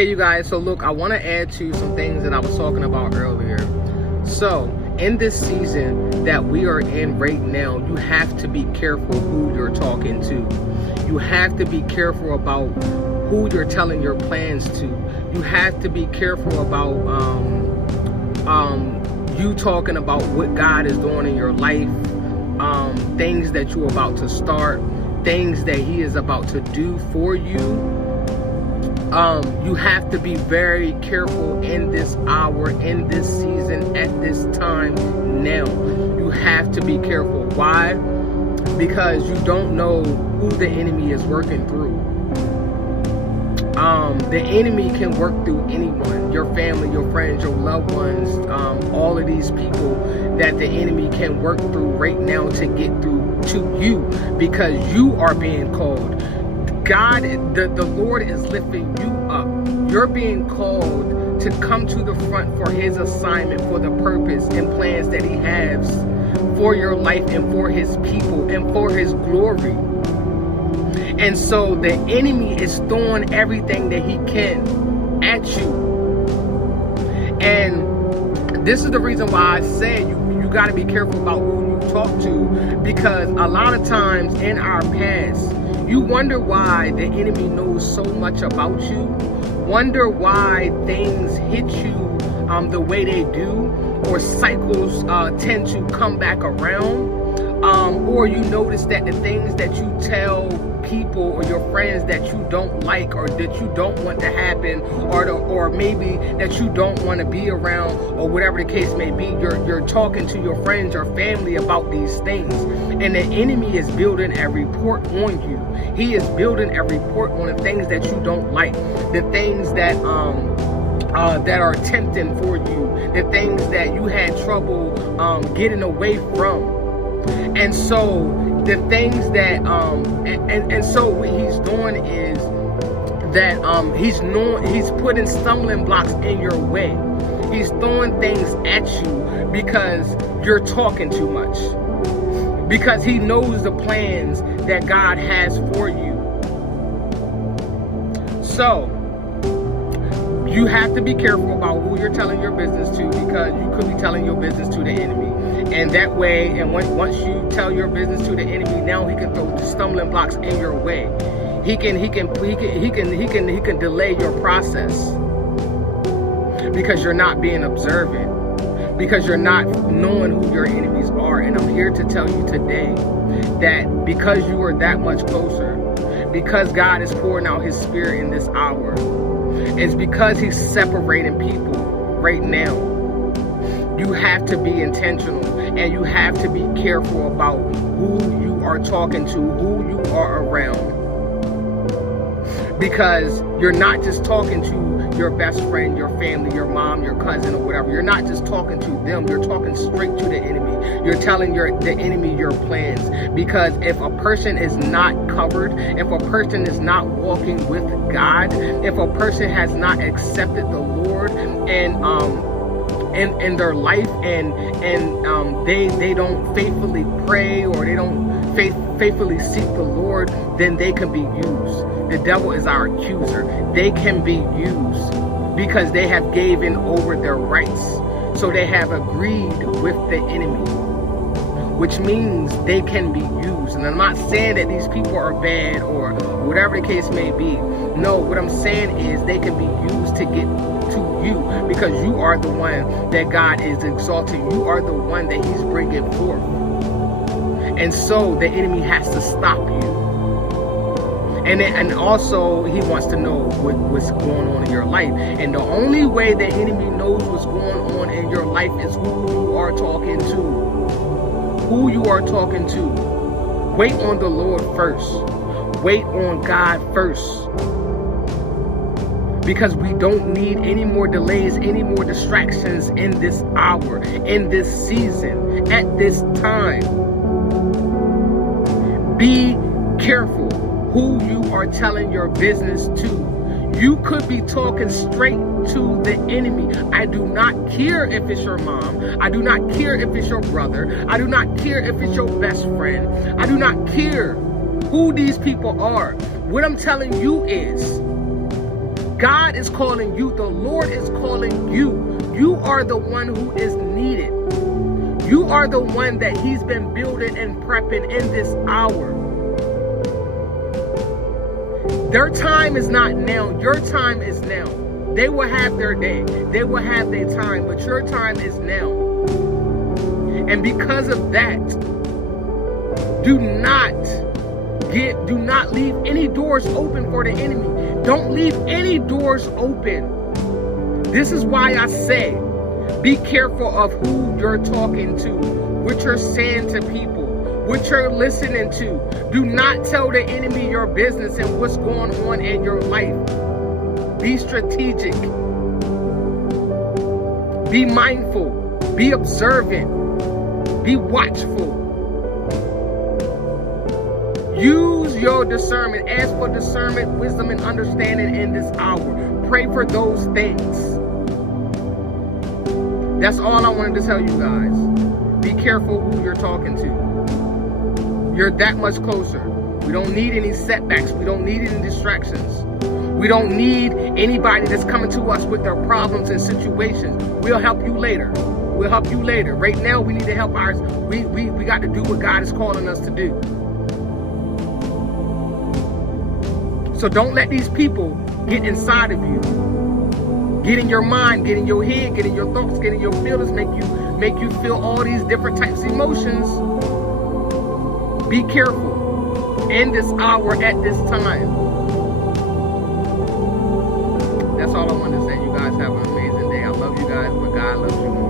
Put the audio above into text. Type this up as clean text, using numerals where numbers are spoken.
Hey you guys, so look, I want to add to some things that I was talking about earlier. So in this season that we are in right now, you have to be careful who you're talking to. You have to be careful about who you're telling your plans to. You have to be careful about you talking about what God is doing in your life, things that you're about to start, things that He is about to do for you. You have to be very careful in this hour, in this season, at this time now. You have to be careful. Why? Because you don't know who the enemy is working through. The enemy can work through anyone, your family, your friends, your loved ones, all of these people that the enemy can work through right now to get through to you, because you are being called. God, the Lord is lifting you up. You're being called to come to the front for His assignment, for the purpose and plans that He has for your life and for His people and for His glory. And so the enemy is throwing everything that he can at you. And this is the reason why I said you got to be careful about who you talk to, because a lot of times in our past, you wonder why the enemy knows so much about you, wonder why things hit you the way they do, or cycles tend to come back around, or you notice that the things that you tell people or your friends that you don't like, or that you don't want to happen, or maybe that you don't want to be around, or whatever the case may be, you're talking to your friends or family about these things, and the enemy is building a report on you. He is building a report on the things that you don't like, the things that are tempting for you, the things that you had trouble getting away from. And so the things that and so what he's doing is that he's putting stumbling blocks in your way. He's throwing things at you because you're talking too much, because he knows the plans that God has for you. So you have to be careful about who you're telling your business to, because you could be telling your business to the enemy. And that way, and once you tell your business to the enemy, now he can throw stumbling blocks in your way. He can delay your process, because you're not being observant, because you're not knowing who your enemies are. And I'm here to tell you today that because you are that much closer, because God is pouring out His Spirit in this hour, it's because He's separating people right now. You have to be intentional, and you have to be careful about who you are talking to, who you are around. Because you're not just talking to your best friend, your family, your mom, your cousin, or whatever. You're not just talking to them. You're talking straight to the enemy. You're telling the enemy your plans. Because if a person is not covered, if a person is not walking with God, if a person has not accepted the Lord in their life, and they don't faithfully pray, or they don't faithfully seek the Lord, then they can be used. The devil is our accuser. They can be used because they have given over their rights. So they have agreed with the enemy, which means they can be used. And I'm not saying that these people are bad or whatever the case may be. No, what I'm saying is they can be used to get to you, because you are the one that God is exalting. You are the one that He's bringing forth. And so the enemy has to stop you. And also He wants to know what's going on in your life. And the only way the enemy knows what's going on in your life is who you are talking to. Who you are talking to. Wait on the Lord first. Wait on God first. Because we don't need any more delays, any more distractions in this hour, in this season, at this time. Be careful who you are telling your business to. You could be talking straight to the enemy. I do not care if it's your mom. I do not care if it's your brother. I do not care if it's your best friend. I do not care who these people are. What I'm telling you is God is calling you. The Lord is calling you. You are the one who is needed. You are the one that he's been building and prepping in this hour. Their time is not now. Your time is now. They will have their day. They will have their time, but your time is now. And because of that, do not leave any doors open for the enemy. Don't leave any doors open. This is why I say, be careful of who you're talking to, what you're saying to people, what you're listening to. Do not tell the enemy your business and what's going on in your life. Be strategic. Be mindful. Be observant. Be watchful. Use your discernment. Ask for discernment, wisdom, and understanding in this hour. Pray for those things. That's all I wanted to tell you guys. Be careful who you're talking to. You're that much closer. We don't need any setbacks. We don't need any distractions. We don't need anybody that's coming to us with their problems and situations. We'll help you later. We'll help you later. Right now, we need to help ours. We got to do what God is calling us to do. So don't let these people get inside of you. Get in your mind, get in your head, get in your thoughts, get in your feelings, make you feel all these different types of emotions. Be careful in this hour, at this time. That's all I wanted to say. You guys have an amazing day. I love you guys, but God loves you more.